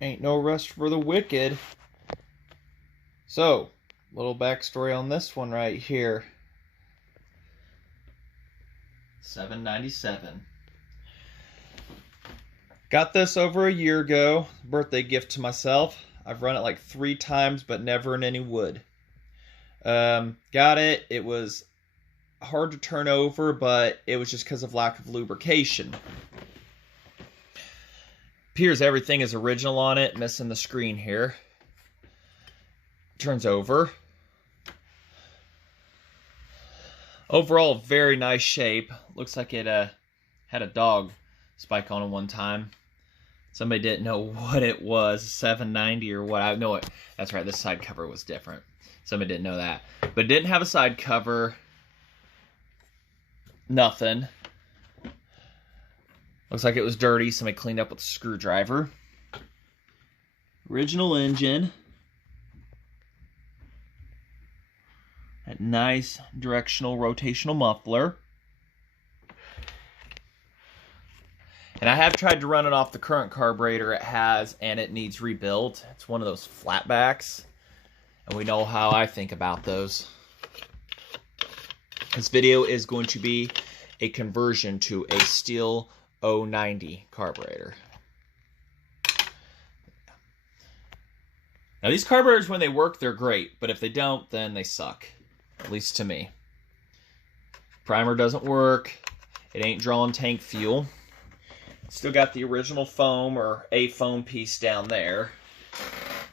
Ain't no rest for the wicked. So, little backstory on this one right here. $7.97. Got this over a year ago. Birthday gift to myself. I've run it like 3 times, but never in any wood. Got it. It was hard to turn over, but it was just because of lack of lubrication. Appears everything is original on it, missing the screen here. Turns over. Overall, very nice shape. Looks like it had a dog spike on it one time. Somebody didn't know what it was, $7.90 or what. I know it. That's right, this side cover was different. Somebody didn't know that. But it didn't have a side cover. Nothing. Looks like it was dirty. Somebody cleaned up with a screwdriver. Original engine. That nice directional rotational muffler. And I have tried to run it off the current carburetor it has, and it needs rebuilt. It's one of those flatbacks, and we know how I think about those. This video is going to be a conversion to a stihl 090 carburetor. Now these carburetors, when they work, they're great, but if they don't, then they suck. At least to me. Primer doesn't work. It ain't drawing tank fuel. Still got the original foam, or a foam piece down there.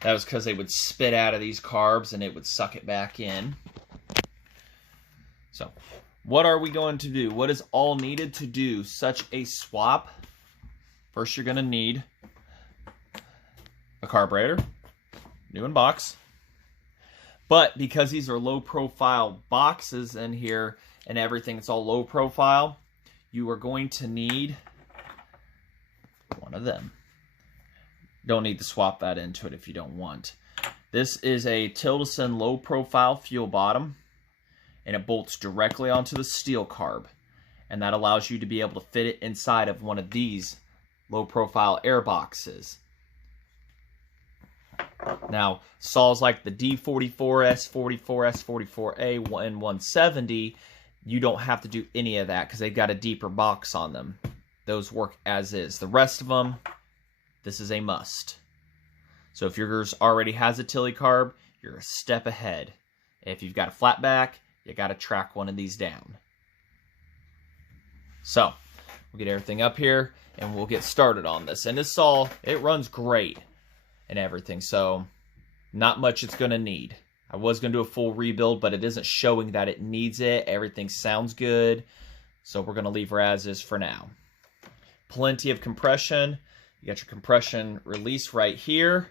That was because they would spit out of these carbs and it would suck it back in. So, what are we going to do? What is all needed to do such a swap? First, you're going to need a carburetor, new in box. But because these are low profile boxes in here and everything, it's all low profile, you are going to need one of them. Don't need to swap that into it if you don't want. This is a Tillotson low profile fuel bottom, and it bolts directly onto the steel carb, and that allows you to be able to fit it inside of one of these low profile air boxes. Now, saws like the D44, S44, S44A, and 170, you don't have to do any of that because they've got a deeper box on them. Those work as is. The rest of them, this is a must. So if yours already has a tilly carb, you're a step ahead. If you've got a flatback, you got to track one of these down. So, we'll get everything up here and we'll get started on this. And this saw, it runs great and everything, so not much it's going to need. I was going to do a full rebuild, but it isn't showing that it needs it. Everything sounds good, so we're going to leave her as is for now. Plenty of compression. You got your compression release right here.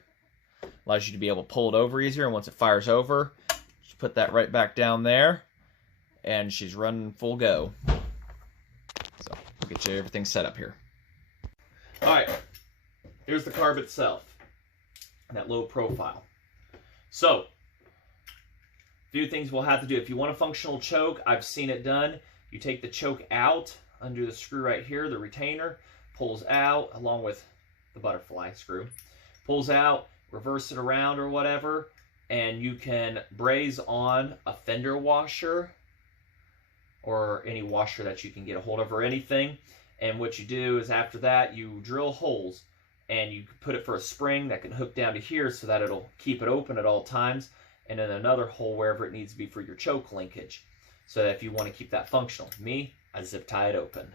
Allows you to be able to pull it over easier, and once it fires over, just put that right back down there, and she's running full go. So, we'll get you everything set up here. Alright, here's the carb itself. That low profile. So, a few things we'll have to do. If you want a functional choke, I've seen it done. You take the choke out, undo the screw right here, the retainer, pulls out along with the butterfly screw. Pulls out, reverse it around or whatever, and you can braze on a fender washer or any washer that you can get a hold of or anything. And what you do is after that, you drill holes and you put it for a spring that can hook down to here so that it'll keep it open at all times, and then another hole wherever it needs to be for your choke linkage, so that if you want to keep that functional. Me, I zip tie it open.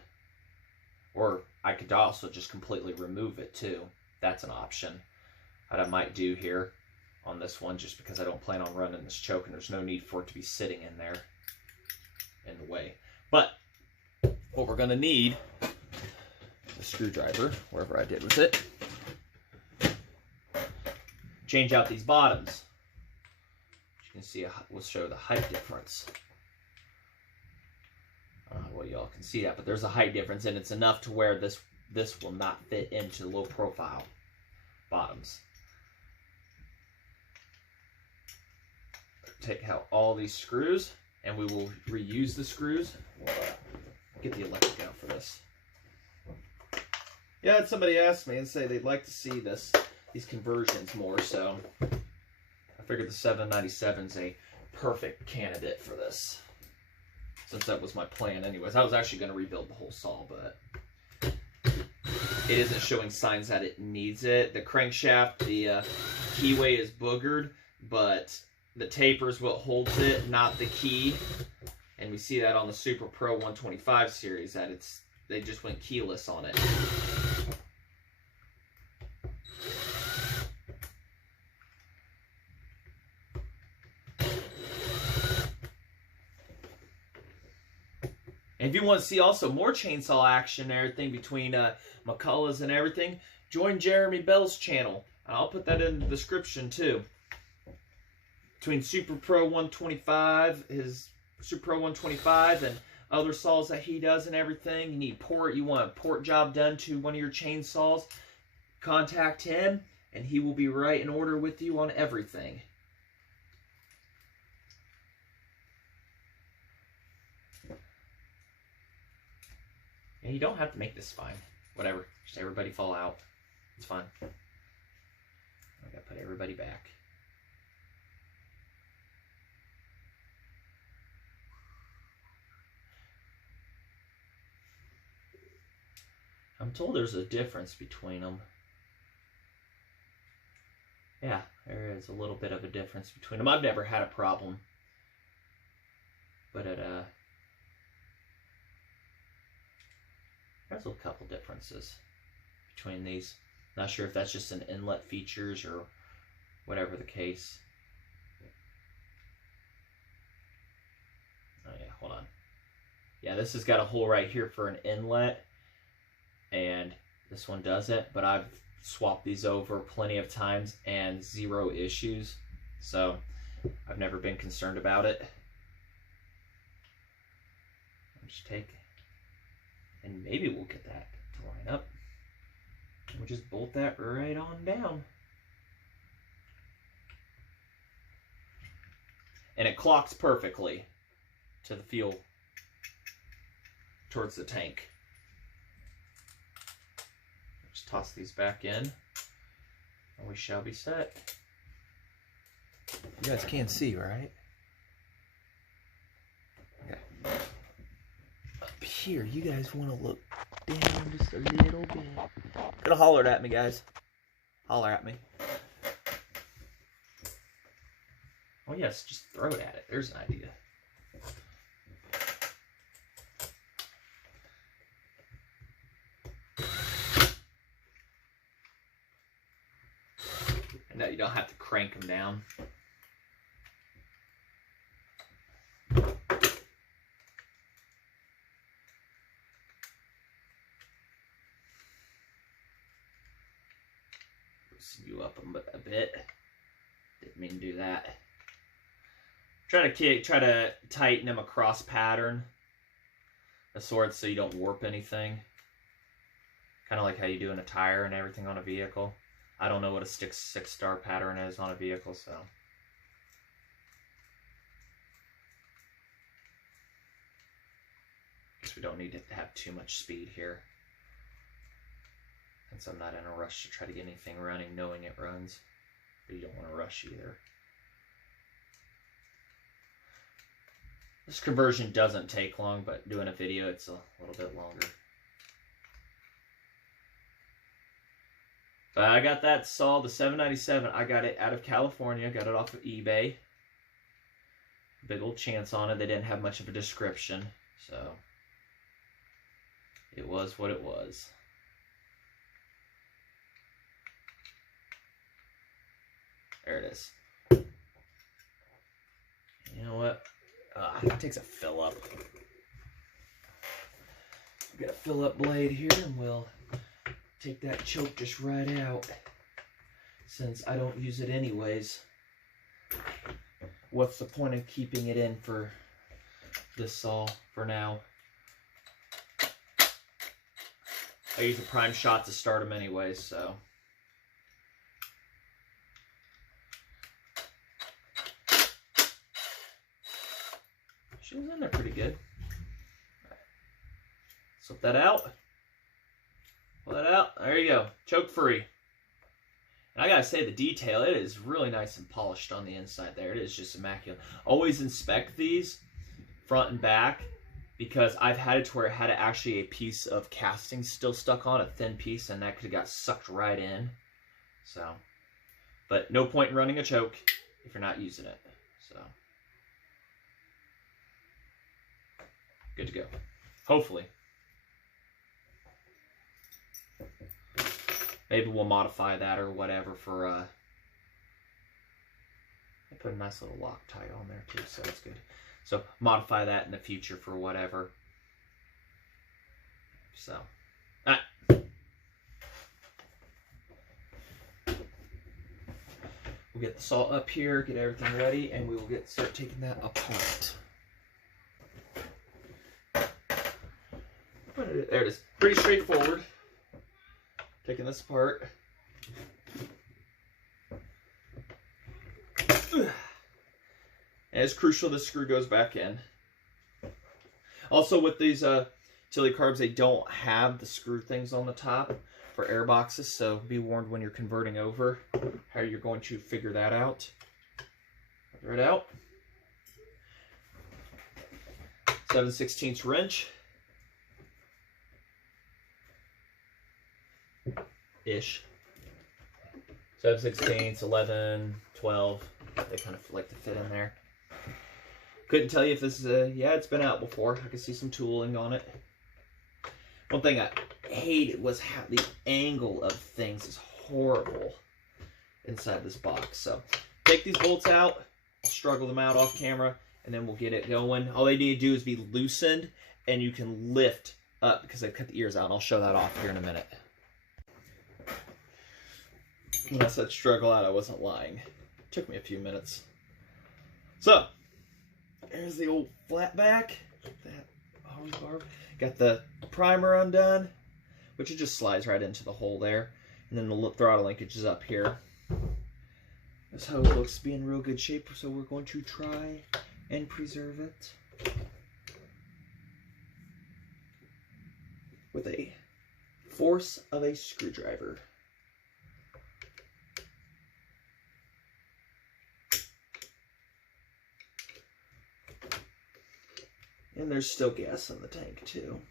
Or I could also just completely remove it too. That's an option that I might do here on this one, just because I don't plan on running this choke and there's no need for it to be sitting in there in the way. But what we're going to need is a screwdriver, wherever I did with it. Change out these bottoms. You can see, we'll show the height difference. I don't know what y'all can see that, but there's a height difference, and it's enough to where this will not fit into the low profile bottoms. Take out all these screws, and we will reuse the screws. We'll get the electric out for this. Yeah, somebody asked me and say they'd like to see this. these conversions more, so I figured the 797 is a perfect candidate for this, since that was my plan anyways. I was actually going to rebuild the whole saw, but it isn't showing signs that it needs it. The crankshaft, the keyway is boogered, but the taper is what holds it, not the key. And we see that on the Super Pro 125 series, that they just went keyless on it. And if you want to see also more chainsaw action and everything between McCulloch's and everything, join Jereme Bell's channel. I'll put that in the description too. Between Super Pro 125, his Super Pro 125 and other saws that he does and everything. You want a port job done to one of your chainsaws, contact him and he will be right in order with you on everything. And you don't have to make this fine. Whatever. Just everybody fall out. It's fine. I gotta put everybody back. I'm told there's a difference between them. Yeah, there is a little bit of a difference between them. I've never had a problem. But there's a couple differences between these. Not sure if that's just an inlet features or whatever the case. Oh yeah, hold on. Yeah, this has got a hole right here for an inlet, and this one doesn't, but I've swapped these over plenty of times and zero issues, so I've never been concerned about it. Just take, and maybe we'll get that to line up. We'll just bolt that right on down. And it clocks perfectly to the fuel towards the tank. Just toss these back in and we shall be set. You guys can't see, right? Okay. Up here, you guys want to look down just a little bit. Gonna holler at me, guys. Holler at me. Oh yes, just throw it at it. There's an idea. And now you don't have to crank them down. Loosen you up a bit. Didn't mean to do that. Try to tighten them across pattern of sorts so you don't warp anything. Kind of like how you do in a tire and everything on a vehicle. I don't know what a 6-star pattern is on a vehicle, so. Guess we don't need to have too much speed here. Since I'm not in a rush to try to get anything running knowing it runs. But you don't want to rush either. This conversion doesn't take long, but doing a video, it's a little bit longer. But I got that saw, the 797. I got it out of California. Got it off of eBay. Big old chance on it. They didn't have much of a description, so it was what it was. There it is. You know what? It takes a fill up. Got a fill up blade here, and we'll take that choke just right out. Since I don't use it anyways, what's the point of keeping it in for this saw for now? I use a prime shot to start them anyways, so. She was in there pretty good. Slip that out. Pull that out. There you go. Choke free. And I gotta say, the detail, it is really nice and polished on the inside there. It is just immaculate. Always inspect these front and back, because I've had it to where it had actually a piece of casting still stuck on, a thin piece, and that could have got sucked right in. So, but no point in running a choke if you're not using it. So, good to go. Hopefully. Maybe we'll modify that or whatever for, I put a nice little Loctite on there too, so that's good. So, modify that in the future for whatever. So, alright. We'll get the saw up here, get everything ready, and we will start taking that apart. There it is. Pretty straightforward. Taking this apart. And it's crucial this screw goes back in. Also, with these Tilley carbs, they don't have the screw things on the top for air boxes, so be warned when you're converting over how you're going to figure that out. Figure it out. 7/16 wrench. Ish. 7/16, 11, 12. They kind of like to fit in there. Couldn't tell you if this is yeah, it's been out before. I could see some tooling on it. One thing I hated was how the angle of things is horrible inside this box. So take these bolts out, I'll struggle them out off camera, and then we'll get it going. All they need to do is be loosened, and you can lift up because I cut the ears out, and I'll show that off here in a minute. When I said struggle out, I wasn't lying. It took me a few minutes. So, there's the old flatback. That hose barb. Got the primer undone, which it just slides right into the hole there. And then the throttle linkage is up here. This hose looks to be in real good shape, so we're going to try and preserve it with a force of a screwdriver. And there's still gas in the tank too.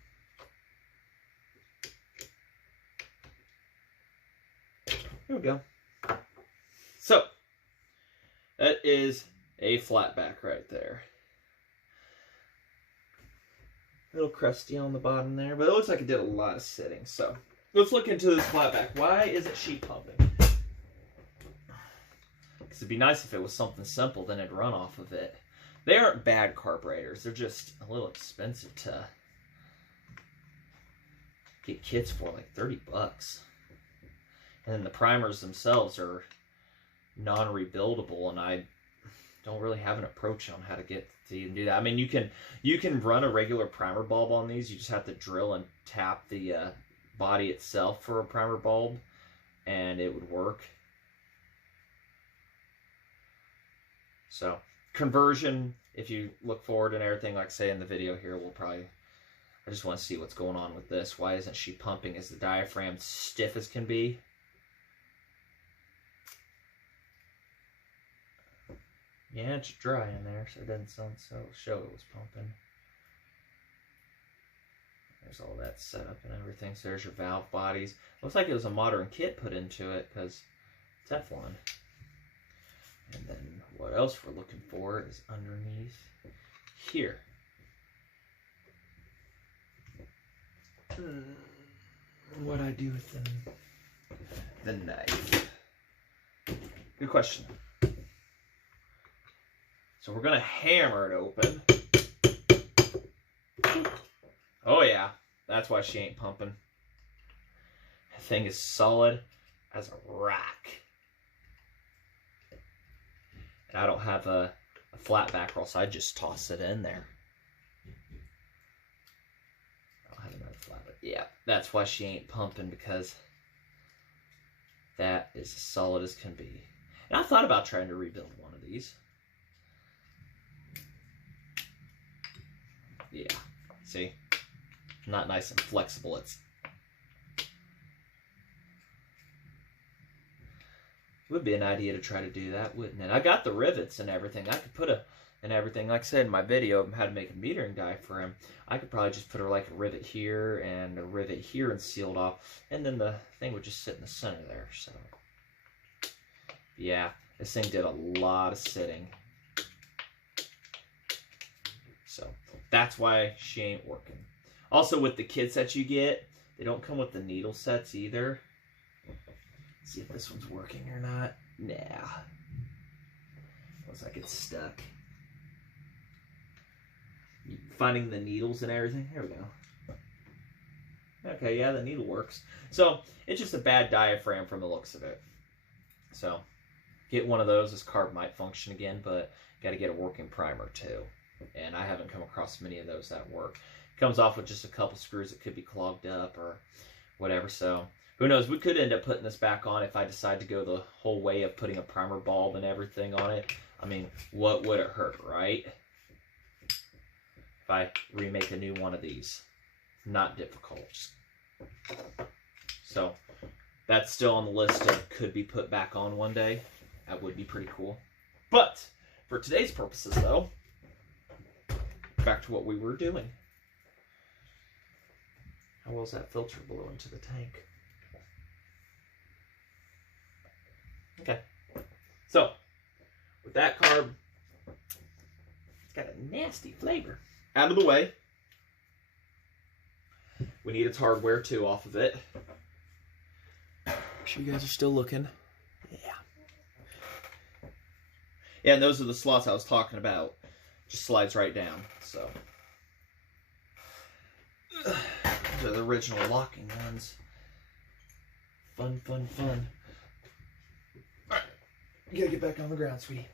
There we go. So, that is a flatback right there. A little crusty on the bottom there, but it looks like it did a lot of sitting. So, let's look into this flatback. Why isn't she pumping? Because it'd be nice if it was something simple, then it'd run off of it. They aren't bad carburetors. They're just a little expensive to get kits for, like 30 bucks. And then the primers themselves are non-rebuildable, and I don't really have an approach on how to get to even do that. I mean, you can run a regular primer bulb on these. You just have to drill and tap the body itself for a primer bulb, and it would work. So, conversion, if you look forward and everything, like I say in the video here, we'll probably, I just want to see what's going on with this. Why isn't she pumping? Is the diaphragm stiff as can be? Yeah, it's dry in there, so it doesn't show it was pumping. There's all that setup and everything. So there's your valve bodies. Looks like it was a modern kit put into it because Teflon. And then what else we're looking for is underneath here. What I do with the knife? Good question. So we're gonna hammer it open. Oh yeah, that's why she ain't pumping. The thing is solid as a rock. And I don't have a flatback roll, so I just toss it in there. I don't have another flatback. Yeah, that's why she ain't pumping, because that is as solid as can be. And I thought about trying to rebuild one of these. Yeah, see? Not nice and flexible. It's Would be an idea to try to do that, wouldn't it? I got the rivets and everything. I could put and everything. Like I said in my video of how to make a metering die for him, I could probably just put like a rivet here and a rivet here and seal it off, and then the thing would just sit in the center there. So yeah, this thing did a lot of sitting. So that's why she ain't working. Also, with the kits that you get, they don't come with the needle sets either. Let's see if this one's working or not. Nah. Looks like it's stuck. Finding the needles and everything. There we go. Okay, yeah, the needle works. So, it's just a bad diaphragm from the looks of it. So, get one of those. This carb might function again, but got to get a working primer too. And I haven't come across many of those that work. Comes off with just a couple screws that could be clogged up or whatever. So, who knows? We could end up putting this back on if I decide to go the whole way of putting a primer bulb and everything on it. I mean, what would it hurt, right? If I remake a new one of these. Not difficult. So, that's still on the list of could be put back on one day. That would be pretty cool. But, for today's purposes, though, back to what we were doing. How well is that filter blow into the tank? Okay. So, with that carb, it's got a nasty flavor. Out of the way. We need its hardware too off of it. Make sure you guys are still looking. Yeah. Yeah, and those are the slots I was talking about. Just slides right down. So, those are the original locking ones. Fun, fun, fun. Alright. You gotta get back on the ground, sweetie.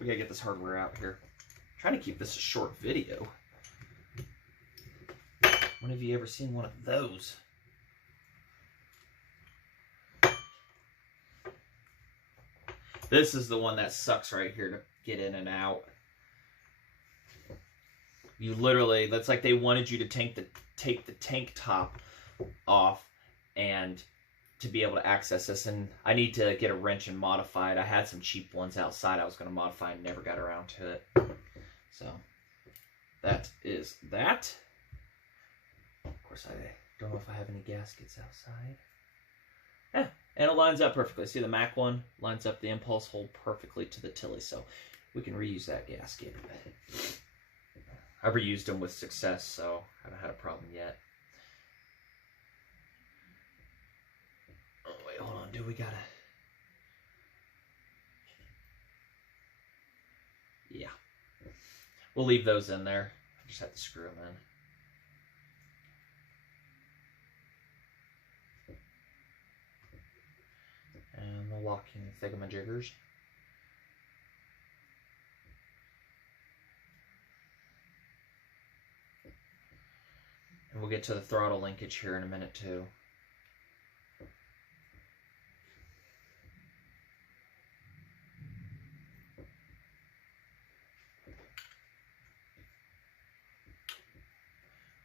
We gotta get this hardware out here. I'm trying to keep this a short video. When have you ever seen one of those? This is the one that sucks right here to get in and out. You literally, that's like they wanted you to take the tank top off and to be able to access this. And I need to get a wrench and modify it. I had some cheap ones outside I was going to modify and never got around to it. So that is that. Of course, I don't know if I have any gaskets outside. Yeah, and it lines up perfectly. See, the Mac one lines up the impulse hole perfectly to the Tilly, so we can reuse that gasket. I've reused them with success, so I haven't had a problem yet. Oh, wait, hold on. Do we gotta... Yeah. We'll leave those in there. I just have to screw them in. And the locking thingamajiggers. And we'll get to the throttle linkage here in a minute too.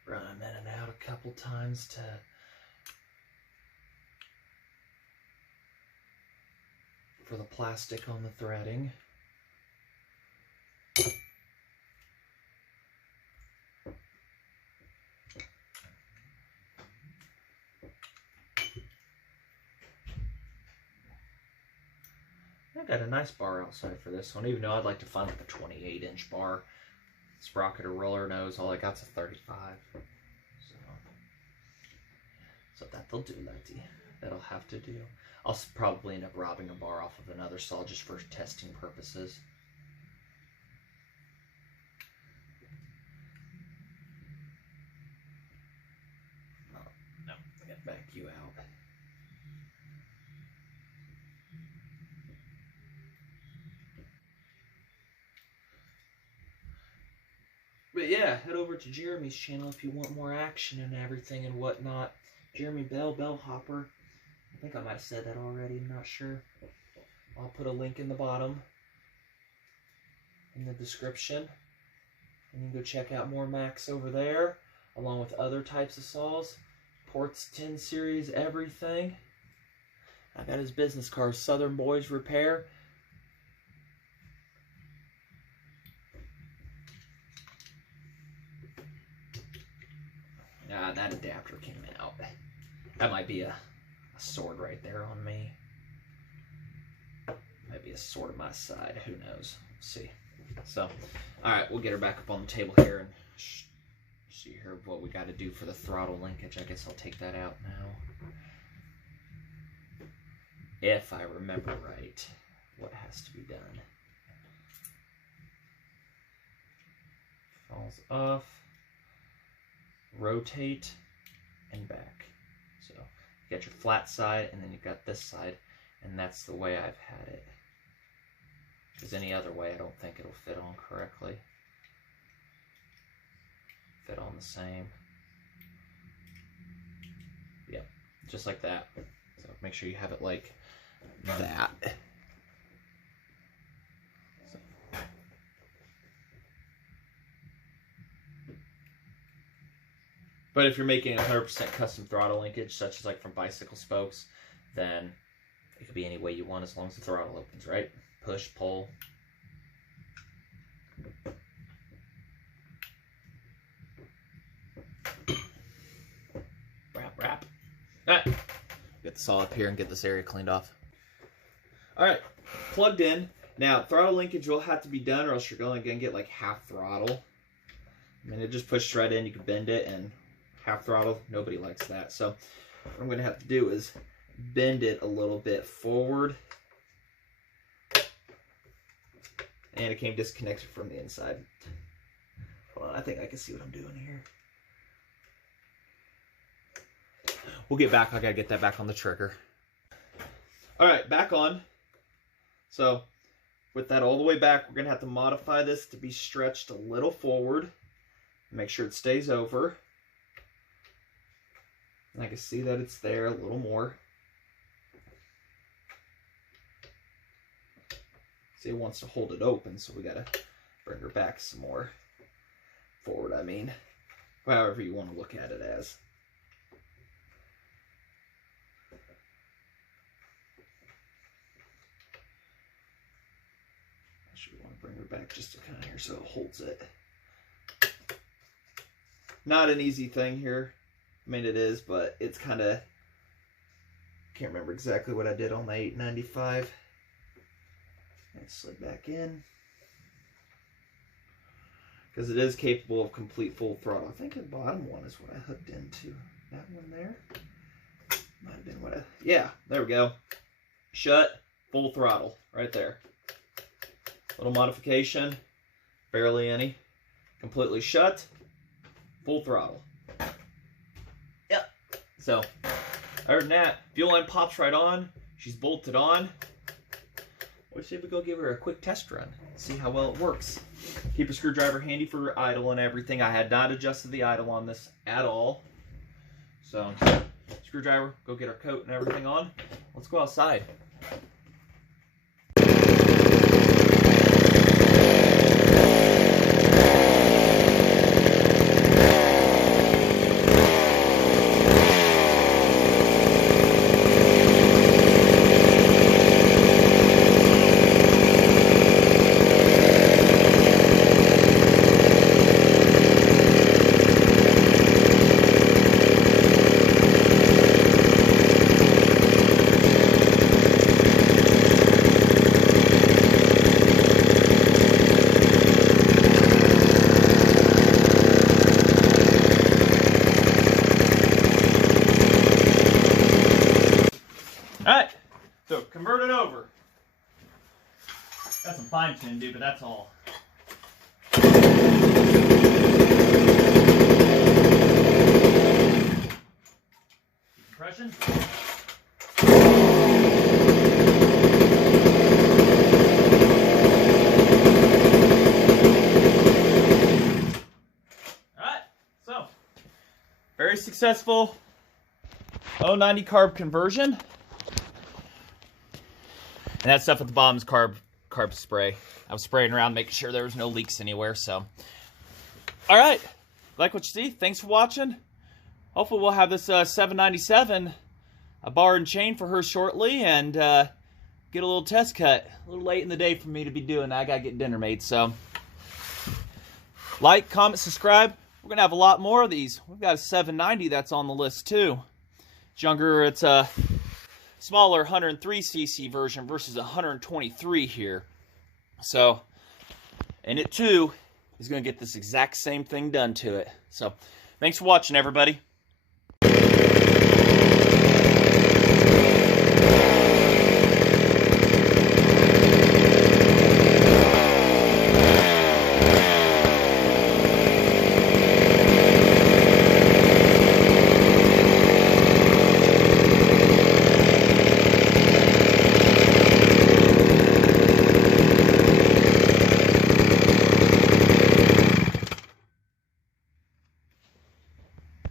Run them in and out a couple times for the plastic on the threading. I got a nice bar outside for this one, even though I'd like to find like a 28-inch bar. Sprocket or roller nose, all I got's a 35. So that'll do, Letty. That'll have to do. I'll probably end up robbing a bar off of another saw just for testing purposes. Oh, no, I gotta back you out. But yeah, head over to Jereme's channel if you want more action and everything and whatnot. Jereme Bell, Bellhopper. I think I might have said that already, I'm not sure. I'll put a link in the bottom, in the description. And you can go check out more Macs over there, along with other types of saws. Ports, 10 series, everything. I got his business card, Southern Boys Repair. That adapter came out. That might be a sword right there on me. Might be a sword on my side. Who knows? Let's see. So, alright, we'll get her back up on the table here and see here what we got to do for the throttle linkage. I guess I'll take that out now. If I remember right, what has to be done. Falls off. Rotate and back. So you got your flat side and then you've got this side, and that's the way I've had it. Because any other way I don't think it'll fit on correctly. Fit on the same. Yep, just like that. So make sure you have it like that. But if you're making 100% custom throttle linkage, such as like from bicycle spokes, then it could be any way you want as long as the throttle opens, right? Push, pull. Wrap. Alright, get the saw up here and get this area cleaned off. Alright, plugged in. Now, throttle linkage will have to be done or else you're going to get like half throttle. I mean, it just pushes right in, you can bend it, and half throttle, nobody likes that. So what I'm going to have to do is bend it a little bit forward. And it came disconnected from the inside. Hold on, I think I can see what I'm doing here. We'll get back. I got to get that back on the trigger. All right, back on. So with that all the way back, we're going to have to modify this to be stretched a little forward. Make sure it stays over. And I can see that it's there a little more. See, it wants to hold it open, so we gotta bring her back some more. Forward, I mean. However you want to look at it as. Actually, we want to bring her back just to kind of here so it holds it. Not an easy thing here. I mean, it is, but it's kind of... Can't remember exactly what I did on the 895. And slid back in. Because it is capable of complete full throttle. I think the bottom one is what I hooked into. That one there. Might have been what I... Yeah, there we go. Shut, full throttle. Right there. Little modification. Barely any. Completely shut. Full throttle. Yep. So, other than that, fuel line pops right on. She's bolted on. Let's see if we go give her a quick test run. See how well it works. Keep a screwdriver handy for idle and everything. I had not adjusted the idle on this at all. So, screwdriver, go get our coat and everything on. Let's go outside. Alright, so convert it over. Got some fine tuning to do, but that's all. Compression. Alright, so very successful 090 carb conversion. And that stuff at the bottom is carb spray. I was spraying around making sure there was no leaks anywhere, so. Alright, like what you see, thanks for watching. Hopefully we'll have this 797 a bar and chain for her shortly and get a little test cut. A little late in the day for me to be doing that. I gotta get dinner made, so. Like, comment, subscribe. We're gonna have a lot more of these. We've got a 790 that's on the list too. It's younger, it's a smaller 103cc version versus 123 here. So, and it too is gonna get this exact same thing done to it. So, thanks for watching, everybody.